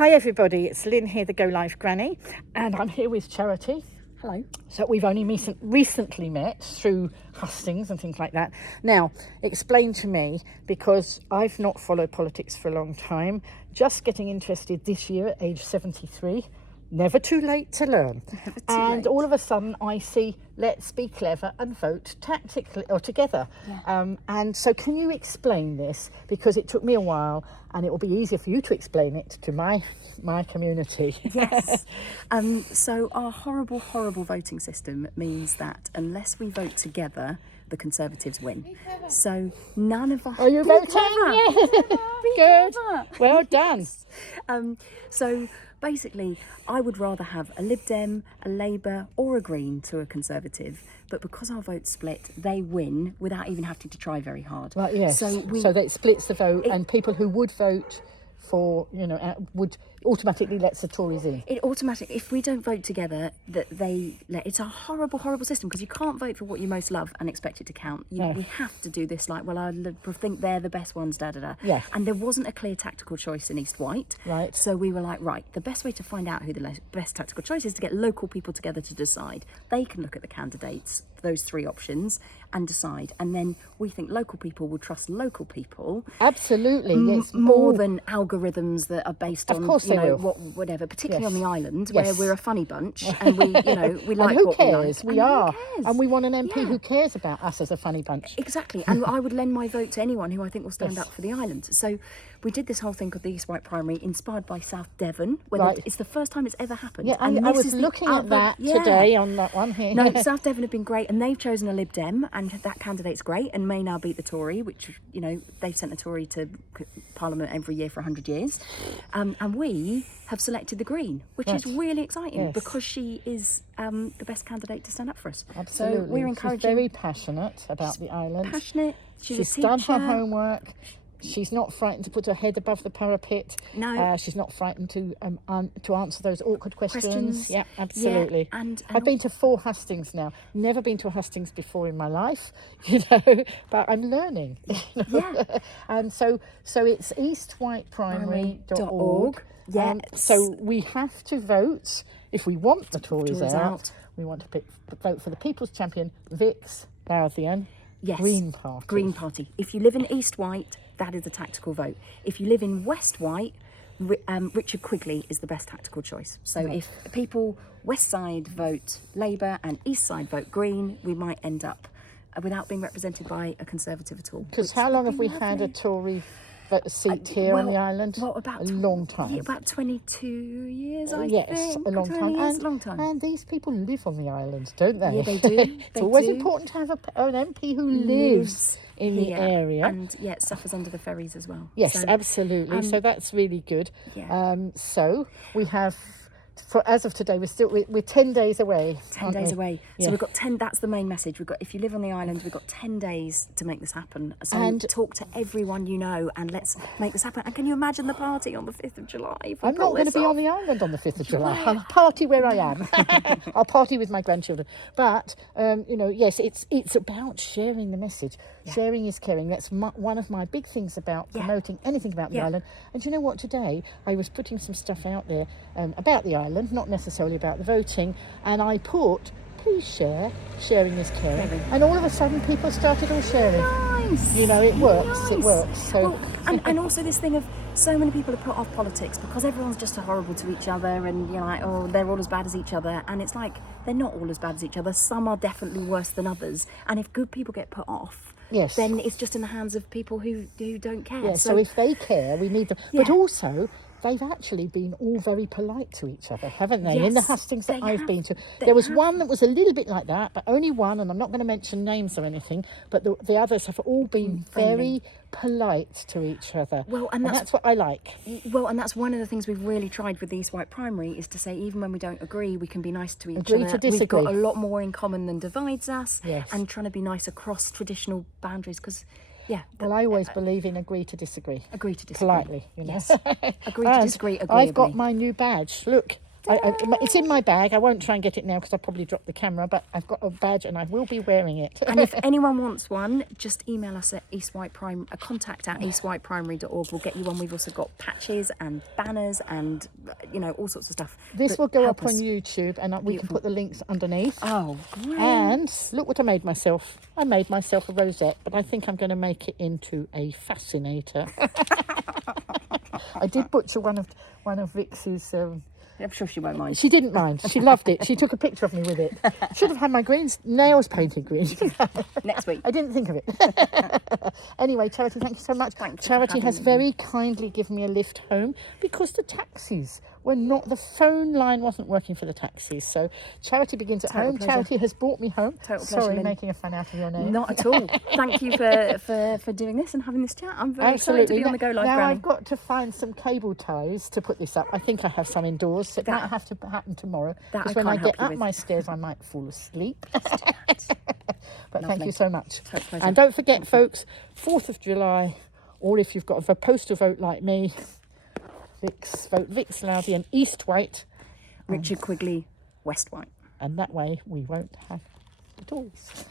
Hi everybody, it's Lynn here, the Golivegranny, and I'm here with Charity. Hello. So we've only recently met through hustings and things like that. Now, explain to me, because I've not followed politics for a long time, just getting interested this year at age 73, never too late to learn. And all of a sudden I see, let's be clever and vote tactically or together. Yeah. And so can you explain this? Because it took me a while and it will be easier for you to explain it to my community. Yes. So our horrible voting system means that unless we vote together, the Conservatives win. So none of us... Are you voting? Yeah. Good. Clever. Well done. So basically, I would rather have a Lib Dem, a Labour or a Green to a Conservative, but because our votes split, they win without even having to try very hard. Right, yes. So that splits the vote, and people who would vote for, would automatically lets the Tories in. It automatically, if we don't vote together, it's a horrible system, because you can't vote for what you most love and expect it to count. We have to do this I think they're the best ones, Yes. And there wasn't a clear tactical choice in East Wight. Right. So we were like, right, the best way to find out who the best tactical choice is to get local people together to decide. They can look at the candidates, those three options, and decide. And then we think local people will trust local people. Absolutely, yes. More than algorithms that are based on, whatever, particularly on the island, where we're a funny bunch, and we like and who what cares? we like. And we want an MP who cares about us as a funny bunch. Exactly, and I would lend my vote to anyone who I think will stand up for the island. So we did this whole thing called the East Wight Primary, inspired by South Devon. It's the first time it's ever happened. Yeah, and I was looking at that today on that one here. No, South Devon have been great, and they've chosen a Lib Dem, and that candidate's great and may now beat the Tory, which, they've sent the Tory to Parliament every year for 100 years. And we have selected the Green, which is really exciting because she is the best candidate to stand up for us. Absolutely. So we're encouraging. She's very passionate about the island. Passionate. She's done her homework. She's not frightened to put her head above the parapet. No. She's not frightened to answer those awkward questions. Yeah, absolutely. Yeah, and I've been to 4 hustings now. Never been to a hustings before in my life, but I'm learning. Yeah. And so it's eastwightprimary.org. Yeah. So we have to vote if we want the Tories out. We want to vote for the People's Champion, Vix Lowthian. Yes. Green Party. Green Party. If you live in East Wight, that is a tactical vote. If you live in West Wight, Richard Quigley is the best tactical choice. So if people West Side vote Labour and East Side vote Green, we might end up without being represented by a Conservative at all. Because how long have we had a Tory seat here on the island? Well, about a long time. Yeah, about 22 years, I think. Yes, a long time. A long time. And these people live on the island, don't they? Yeah, they do. It's always important to have an MP who lives in the area. And suffers under the ferries as well. Yes, so, absolutely. So that's really good. Yeah. So we have... as of today, we're 10 days away. 10 days away. So we've got 10. That's the main message. If you live on the island, we've got 10 days to make this happen. So talk to everyone you know, and let's make this happen. And can you imagine the party on the 5th of July? I'm not going to be on the island on the 5th of July. I'll party where I am. I'll party with my grandchildren. But yes, it's about sharing the message. Yeah. Sharing is caring. That's one of my big things about promoting anything about the island. And you know what? Today I was putting some stuff out there about the island, not necessarily about the voting, and I put, please share, sharing is caring. And all of a sudden people started all sharing. Nice. It works. It works. So and also this thing of so many people are put off politics because everyone's just so horrible to each other, and you're like, oh, they're all as bad as each other, and it's like they're not all as bad as each other. Some are definitely worse than others, and if good people get put off, then it's just in the hands of people who don't care. Yeah, so if they care, we need them. But also, they've actually been all very polite to each other, haven't they? Yes, in the hustings that I've been to. There was one that was a little bit like that, but only one, and I'm not going to mention names or anything, but the others have all been very polite to each other. Well, and that's what I like. Well, and that's one of the things we've really tried with the East Wight Primary, is to say even when we don't agree, we can be nice to each other. Agree to disagree. We've got a lot more in common than divides us, and trying to be nice across traditional boundaries, because... Yeah. Well, I always believe in agree to disagree. Agree to disagree. Politely, Yes. Agree to disagree agreeably. I've got my new badge. Look, It's in my bag. I won't try and get it now because I probably dropped the camera, but I've got a badge and I will be wearing it. And if anyone wants one, just email us at contact at eastwightprimary.org. We'll get you one. We've also got patches and banners and, all sorts of stuff. This that will go help up on us. YouTube and we can put the links underneath. Oh, great. And look what I made myself. I made myself a rosette, but I think I'm going to make it into a fascinator. I did butcher one of Vix's. I'm sure she won't mind. She didn't mind. She loved it. She took a picture of me with it. Should have had my nails painted green. Next week. I didn't think of it. Anyway, Charity, thank you so much. Thanks for Charity has having very kindly given me a lift home because the taxis were not, the phone line wasn't working for the taxis. So Charity begins at home. pleasure. Charity has brought me home. Total pleasure, Sorry, Lynn. making a fun out of your name. Not at all. Thank you for doing this and having this chat. I'm very excited to be on the Go Live Now Granny. I've got to find some cable ties to put this up. I think I have some indoors. It might have to happen tomorrow. That Because I when I can't help get you up with. my stairs, I might fall asleep. But thank Lovely. you so much. Total pleasure. And don't forget, folks, 4th of July, or if you've got a postal vote like me, vote Vix Lowthian, East Wight, Richard Quigley, West Wight. and that way we won't have the doors.